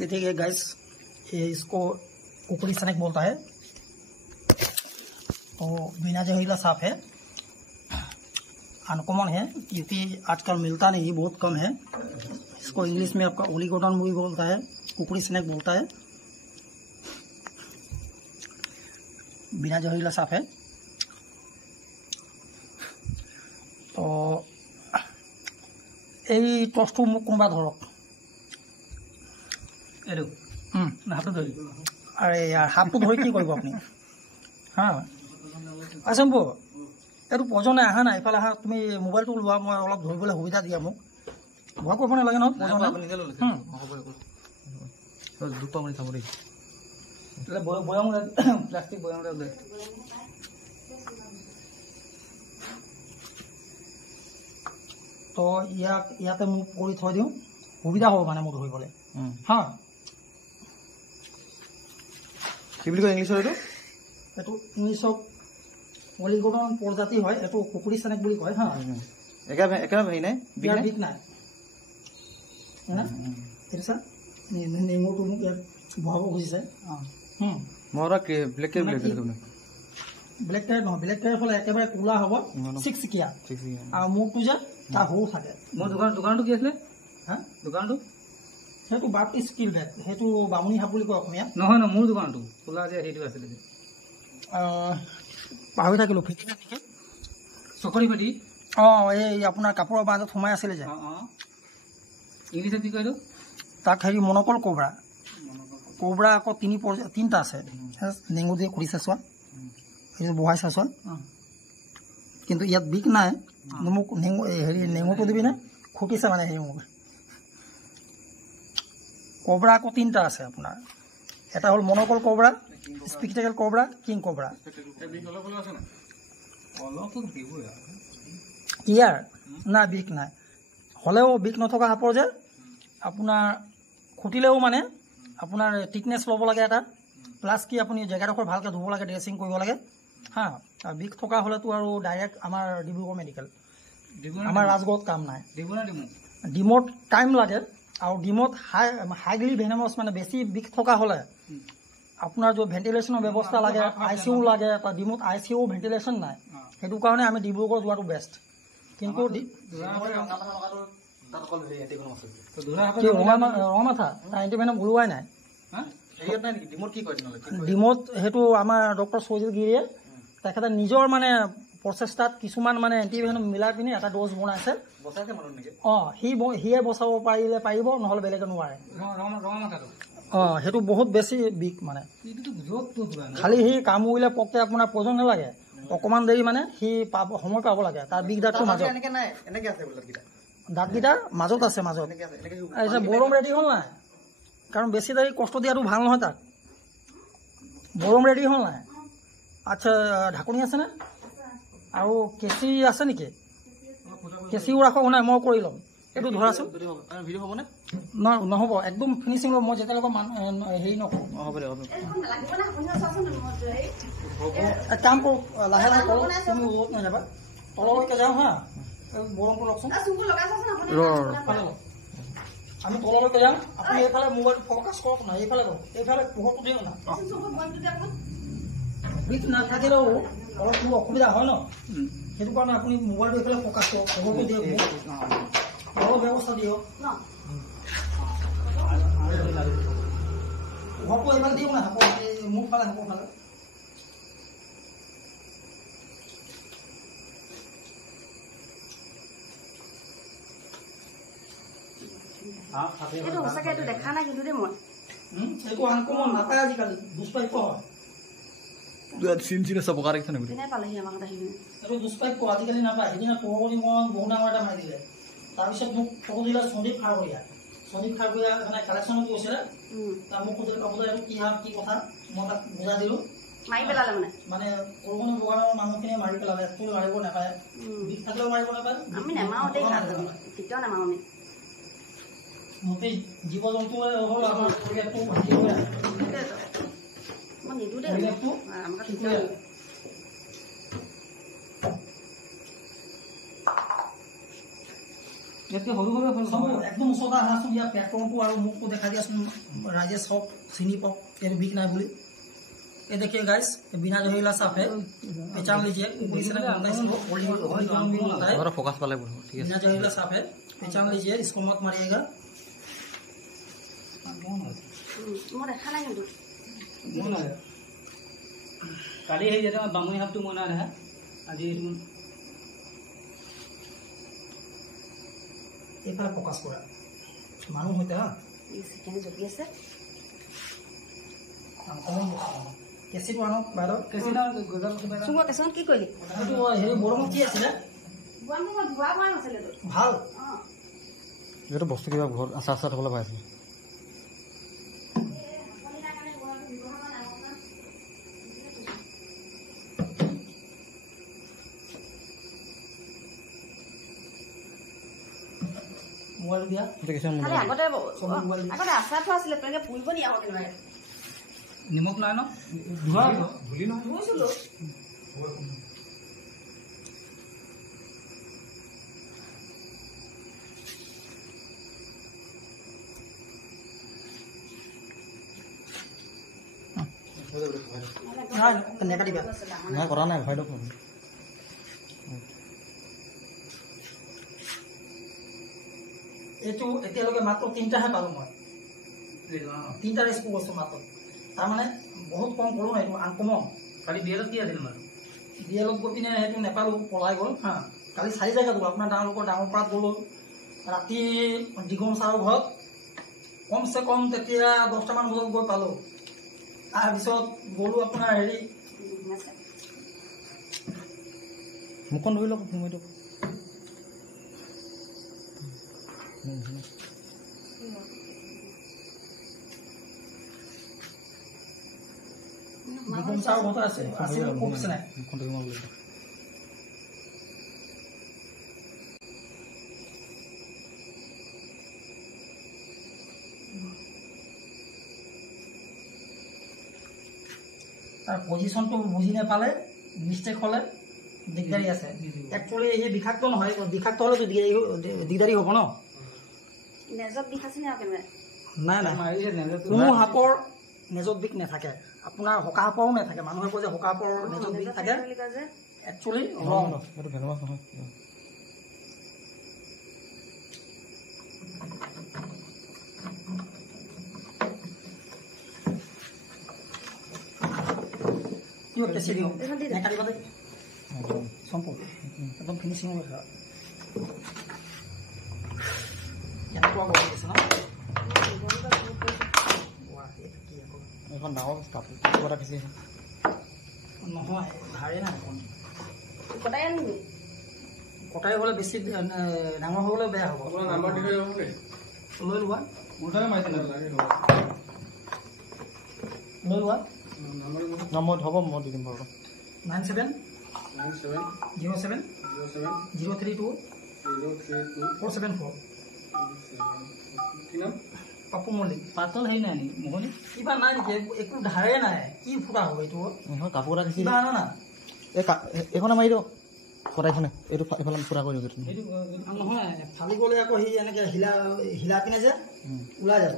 ये देखिए गाइस, ये इसको कुकड़ी स्नैक बोलता है। तो बिना जहरीला सांप है, अनकॉमन है क्योंकि आजकल मिलता नहीं, बहुत कम है। इसको इंग्लिश में आपका ओलिगोडन भी बोलता है, कुकड़ी स्नैक बोलता है। बिना जहरीला सांप है। तो এই টচটো মোক কোনোবা ধৰক এইটো হাতটো ধৰি আৰে ইয়াৰ হাতটো ধৰি কি কৰিব আপুনি? হা আচম্বু এইটো প্ৰজনে অহা নাই, এইফালে আহা, তুমি মোবাইলটো লোৱা, মই অলপ ধৰিবলৈ সুবিধা দিয়া মোক। ভয় কৰিব নালাগে নহয় বয়াম প্লাষ্টিক বয়াম তো ইয়াতে মোক কৰি থৈ দিওঁ, সুবিধা হ'ব মানে মোক ধৰিবলৈ। হা কি বুলি কয় ইংলিছত? এইটো ইংলিছত অলিগোডন প্ৰজাতি হয়, এইটো কুকুৰী স্নেক বুলি কয়। হা একেবাৰে হেৰি নাই, বিষ নাই। এইটো চা নেমুটো মোক ইয়াত বহাব খুজিছে। ব্লেক কেৰেট নহয়, ব্লেক কেৰেট হ'লে একেবাৰে ক'লা হ'ব, চিকচিকীয়া, আৰু মূৰটো যে তাৰ সৰু থাকে। মোৰ দোকানটো কি আছিলে? হা দোকানটো সেইটো বাপ স্কিল ভেট, সেইটো বামুণী সাপ বুলি কয় অসমীয়া। নহয় নহয়, মোৰ দোকানটো ক'লা যে সেইটো আছিলে, পাহৰি থাকিলোঁ। ফেটি নেকি চকৰি ফেটি? অঁ, এই আপোনাৰ কাপোৰৰ বাঁহত সোমাই আছিলে যে, ইংলিছত কি কয় এইটো? তাক হেৰি মনকল কোবৰা। কোবৰা আকৌ তিনিটা আছে। নেঙু দিয়ে কৰিছে চোৱা, সেইটো বহাইছে চোৱা, কিন্তু ইয়াত বিষ নাই। মোক নেঙুটো দিবি নে? খুটিছে মানে হেৰি মোক। কোবৰা আকৌ তিনিটা আছে আপোনাৰ, এটা হ'ল মনকল কোবৰা, স্পেক্টেকল কোবৰা, কিং কোবৰা। ইয়াৰ নাই বিষ নাই, হ'লেও বিষ নথকা সাপৰ যে আপোনাৰ খুটিলেও মানে আপোনাৰ থিকনেছ ল'ব লাগে এটা, প্লাছ কি আপুনি জেগাডোখৰ ভালকৈ ধুব লাগে, ড্ৰেছিং কৰিব লাগে। হা, আৰু বিষ থকা হ'লেতো আৰু ডাইৰেক্ট আমাৰ ডিব্ৰুগড় মেডিকেল, আমাৰ ৰাজগড়ত কাম নাই। ডিমত টাইম লাগে, আৰু ডিমত হাইলি ভেনামাছ, মানে বেছি বিষ থকা হ'লে আপোনাৰ যে ভেণ্টিলেশ্যনৰ ব্যৱস্থা লাগে, ICU লাগে। তাৰ ডিমত ICU ভেণ্টিলেশ্যন নাই, সেইটো কাৰণে আমি ডিব্ৰুগড় যোৱাটো বেষ্ট। কিন্তু ৰঙামাথা তাৰ এণ্টিভেনম ওলোৱাই নাই ডিমত। সেইটো আমাৰ ডক্টৰ সৌজিত গিৰিয়ে তেখেতে নিজৰ মানে প্ৰচেষ্টাত কিছুমান মানে এণ্টিভেনম মিলাই পিনি এটা ড'জ বনাইছে। অঁ, সিয়ে বচাব পাৰিলে পাৰিব, নহ'লে বেলেগে নোৱাৰে। অঁ, সেইটো বহুত বেছি বিষ মানে, খালি সি কামুৰিলে পকে আপোনাৰ প্ৰয়োজন নালাগে, অকণমান দেৰি মানে সি সময় পাব লাগে। তাৰ বিষ দাঁতটো মাজত, দাঁতকেইটাৰ মাজত আছে, মাজত। বৰম ৰেডি হ'ল নাই? কাৰণ বেছি দেৰি কষ্ট দিয়াটো ভাল নহয় তাক। বৰম ৰেডি হ'ল নাই? আচ্ছা, ঢাকনি আছেনে? আৰু কেঁচি আছে নেকি? কেঁচিও ৰাখক নাই, মই কৰি ল'ম। এইটো ধৰাচোন, নহ'ব একদম ফিনিচিং ল'ম মই যেতিয়ালৈকে হেৰি নকৰোঁ। এক কাম কৰোঁ, লাহে লাহে কৰোঁ, তুমি ৰ'দ নাযাবা, তললৈকে যাওঁ। হা, বৰমটো লওকচোন, আমি তললৈকে যাওঁ। আপুনি এইফালে মোবাইলটো ফ'কাছ কৰক না, এইফালে কৰক, এইফালে পোহৰটো দিওঁ না। বিষ নাথাকিলেও অলপ মোৰ অসুবিধা হয় ন, সেইটো কাৰণে আপুনি মোবাইলটো এইফালে ফ'কাছ কৰক, পোহৰটো দিয়ক, অলপ ব্যৱস্থা দিয়ক। পোহৰটো এইফালে দিয়ক না, মোৰ ফালে সাপৰ ফালে। দেখা নাই কিন্তু দেই, মই এইটো আনকমন নাপায় আজিকালি, দুষ্প্ৰাপ্য হয়। এইটো দুষ্প্ৰাপ্য আজিকালি নাপায়। সেইদিনা পৰৱৰ্তী মই বহু ডাঙৰ এটা মাৰি দিলে, তাৰপিছত মোক ফটো দিলে সঞ্জীৱ খাৰগৰীয়া মানে কালেকশ্যনত গৈছিলে। তাৰ মোক সুধিলে, কাপোৰ এইটো কি হাত, কি কথা, মই তাক বুজাই দিলোঁ। মাৰি পেলালে মানে সৰুমণি দোকানৰ মানুহখিনিয়ে মাৰি পেলালে। একচুৱেলি মাৰিব নাপায়, বিষ থাকিলেও মাৰিব নাপায়। আমি নেমাৰো দেই, কেতিয়াও নেমাৰো আমি। গোটেই জীৱ জন্তুৱে হ'ল আমাৰ পৰিৱেশটো ভাঙি হৈ আহে। মই নিদিওঁ দেই, পৰিৱেশটো ইয়াতকৈ সৰু সৰু সৰু চব একদম ওচৰতে আহাচোন, ইয়াৰ পেট্ৰলটো আৰু মুখটো দেখাই দিয়াচোন, ৰাইজে চব চিনি পাওক এইটো বিষ নাই বুলি। ये देखिए गाइस, बिना जहरीला साफ है, पहचान लीजिए। ऊपरी से ना इसको फोकस वाले ठीक है, बिना जहरीला साफ है, पहचान लीजिए, इसको मत मारिएगा। মই দেখা নাই কিন্তু কালি সেই যেটা বামুণী সাপটো মই নাই দেখা, আজি এইটো এইফালে ফকাছ কৰা মানুহ সৈতে হা কেনে জপি আছে কেঁচিটো আনক বাইদেউ। চুঙৰ কেঁচুৱাত কি কৰিলি এইটো হেৰি বৰঙত কি আছিলে বুঢ়াটো মই ধোৱা পোৱা নাছিলে তোৰ ভাল অঁ এইটো বস্তু কিবা ঘৰত আচাৰ চাচাৰ থ'বলৈ পাই আছিলে। মোবাইল দিয়া খালি আগতে আচাৰ থোৱা আছিলে তেনেকৈ পুৰিব নি আকৌ কেনেবাকৈ নিমখ নাই ন ধোৱা ধূলি নহয় ধুইছিলোঁ এনেকৈ দিবা নাই কৰা নাই ভয় দিয়ক। এইটো এতিয়ালৈকে মাত্ৰ 3টাহে পালোঁ মই, 3টা ৰেচিপি বস্তু মাত্ৰ, তাৰমানে বহুত কম কৰোঁ এইটো আনকমন। কালি বিয়েলত কি আছিল তোমাৰ বিয়েলত গৈ পিনে সেইটো নেপালোঁ, পলাই গ'ল হা। কালি 4 জেগাত গ'লোঁ, আপোনাৰ তেওঁলোকৰ ডাঙৰ পাৰাত গ'লোঁ, ৰাতি দিগম ছাৰৰ ঘৰত কমচে কম তেতিয়া 10টামান বজাত গৈ পালোঁ। তাৰপিছত গ'লোঁ আপোনাৰ হেৰি মুখখন ধুই লওক সময়টো। দিগম ছাৰৰ ঘৰত আছে কমিছে নাই মুখখন ধুই মাৰিব লাগিব। তাৰ পজিশ্যনটো বুজি নাপালে মিষ্টেক হ'লে দিগদাৰী আছে। একচুৱেলি এই বিষাক্ত নহয়, বিষাক্ত হ'লেতো দিগদাৰী হ'ব ন। নেজত বিষ আছে নে আৰু কেনেবাকৈ নাই নাই কোনো সাপৰ নেজত বিষ নাথাকে, আপোনাৰ হকা সাপৰো নাথাকে। মানুহে কয় যে হকা সাপৰ নেজত বিষ থাকে, বুলি কয় যে একচুৱেলি ৰং এইটো ভেনমাছ নহয়। কিয় কেঁচি দিওঁ নেকাটিবা দেই সম্পূৰ্ণ একদম ফিনিচিং হৈ গৈছে। কেনেকুৱা গৰম দিছে ন। এখন ডাঙৰ কাপোৰ এটা খিচি নহয় ধাৰে নাই এখন কটাই আনিবি কটাই হ'লে বেছি ডাঙৰ হ'বলৈ বেয়া হ'ব। লৈ লোৱা লৈ লোৱা নম্বৰ হ'ব, মই দি দিম বাৰু। 9707032474 পাপু মল্লিক। পাতল হেৰি নাই নেকি মোহনি কিবা নাই নেকি, একো ধাৰে নাই, কি ফুটা হ'ব এইটো নহয় কাপোৰ এটা খিচি কিবা আনা না এইখনে মাৰি দিয়ক কটাইখনে, এইটো এইফালে পুৰা কৰি দিয়ক। সেইটো নহয় ফালি গ'লে আকৌ সি এনেকৈ হিলা পিনে যে ওলাই যাব।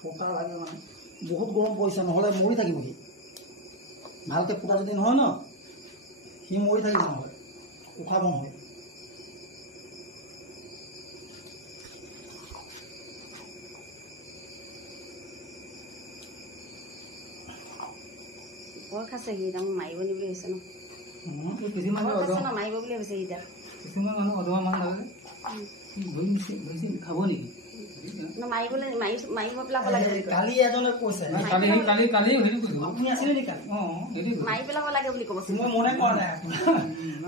ফুটা লাগে মানে বহুত গৰম পৰিছে, নহ'লে মৰি থাকিব সি। ভালকৈ ফুটা যদি নহয় ন সি মৰি থাকিব, নহ'লে উঠাব নহয়। বৰ খাইছে সি এতিয়া মোক মাৰিব নি বুলি ভাবিছে ন কিছুমান বৰ খাইছে ন মাৰিব বুলি ভাবিছে সি এতিয়া কিছুমান মানুহ অধৰা মানুহ থাকে ধৰি খাব নেকি মাৰিবলৈ মাৰিব পেলাব লাগে বুলি কয়। কালি এজনে কৈছে, কালি কালি হেৰি কৰিলোঁ আপুনি আছিলে নেকি কালি? অঁ হেৰি মাৰি পেলাব লাগে বুলি ক'ব মই মনে কৰা নাই,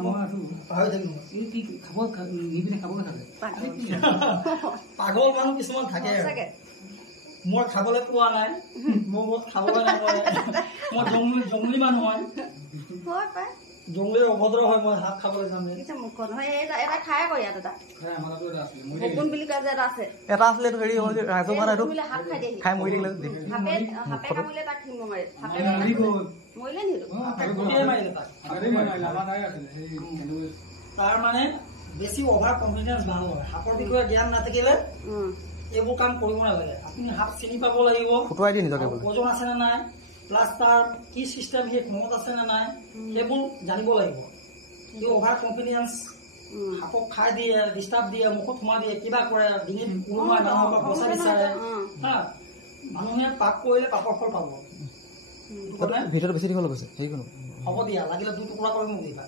মই আছোঁ পাহৰি থাকিলোঁ। এই কি খাব নি পিনে খাবলৈ থাকে পাগল মানুহ কিছুমান থাকে, সঁচাকৈ মই খাবলৈ পোৱা নাই, মোৰ ঘৰত খাবলৈ নাপায়। মই জংলী মানুহ হয়, হয় পাই জংলীৰ অভদ্ৰ হয়, মই শাক খাবলৈ যাম। দেখিছে মুখখন হয় এটা খাই আকৌ ইয়াত এটা আমাৰ তাতো এটা আছিলে বকুন বুলি কয় যে এটা আছে এটা আছিলে এইটো হেৰি হ'ল ৰাইজৰ কাৰণে এইটো বোলে সাপ খাই দিয়ে খাই মৰি থাকিলে। সাপে কামুৰিলে তাক শিঙ মাৰে সাপে মৰি গ'ল মৰিলে নি গোটেই মাৰিলে তাক। আমাৰ তাই আছিলে সেই তাৰ মানে বেছি অভাৰ কনফিডেন্স ভাল নহয়। সাপৰ বিষয়ে জ্ঞান নাথাকিলে এইবোৰ কাম কৰিব নালাগে। আপুনি সাপ চিনি পাব লাগিব, ফুটুৱাই দিয়ে নিজকে বোলে। ওজন আছে নে নাই, প্লাছ তাৰ কি চিষ্টেম, সি খঙত আছে নে নাই, সেইবোৰ জানিব লাগিব। এই অভাৰ কনফিডেন্স সাপক খাই দিয়ে, ডিষ্টাৰ্ব দিয়ে, মুখত সোমাই দিয়ে, কিবা কৰে, ডিঙিত উৰুমাই মানুহৰ পৰা পইচা বিচাৰে হা। মানুহে পাপ কৰিলে পাপৰ ফল পাব। ভিতৰত বেছি দীঘল গৈছে হেৰি কোনো হ'ব দিয়া, লাগিলে 2 টুকুৰা কৰি মোক দিবা,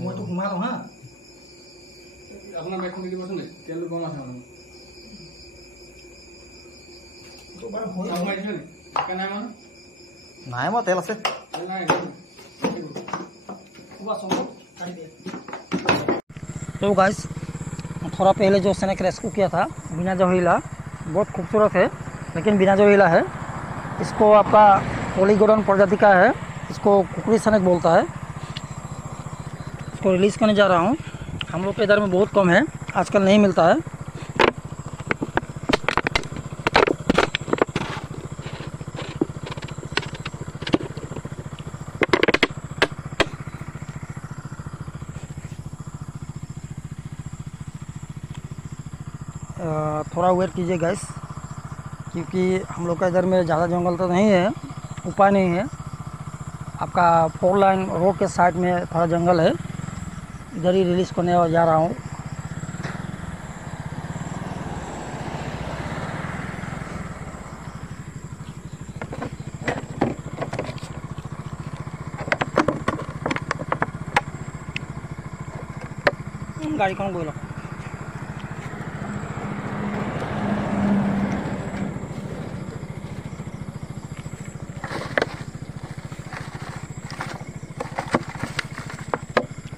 মইতো সোমাই লওঁ হা। আপোনাৰ বাইকখন দি দিবচোন, তেলটো কম আছে মানে। এইটো বাৰু হৈ সোমাই দিছে নি? নাই মানে নাই মই তেল আছে। নাই तो गाइस थोड़ा पहले जो स्नैक रेस्क्यू किया था बिना जहरीला, बहुत खूबसूरत है लेकिन बिना जहरीला है। इसको आपका पोलीगोडन प्रजाति का है, इसको कुकड़ी स्नैक बोलता है। इसको रिलीज़ करने जा रहा हूँ। हम लोग के इधर में बहुत कम है, आजकल नहीं मिलता है। थोड़ा वेट कीजिए गाइस, क्योंकि हम लोग का इधर में ज़्यादा जंगल तो नहीं है, उपाय नहीं है। आपका 4 लाइन रोड के साइड में थोड़ा जंगल है, इधर ही रिलीज़ करने जा रहा हूँ। गाड़ी कौन बोला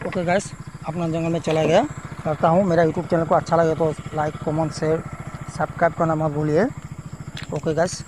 ओके गाइस, अपना जंगल में चला गया। करता हूँ, मेरा यूट्यूब चैनल को अच्छा लगे तो लाइक, कमेंट, शेयर, सब्सक्राइब करना मत भूलिए। Okay guys.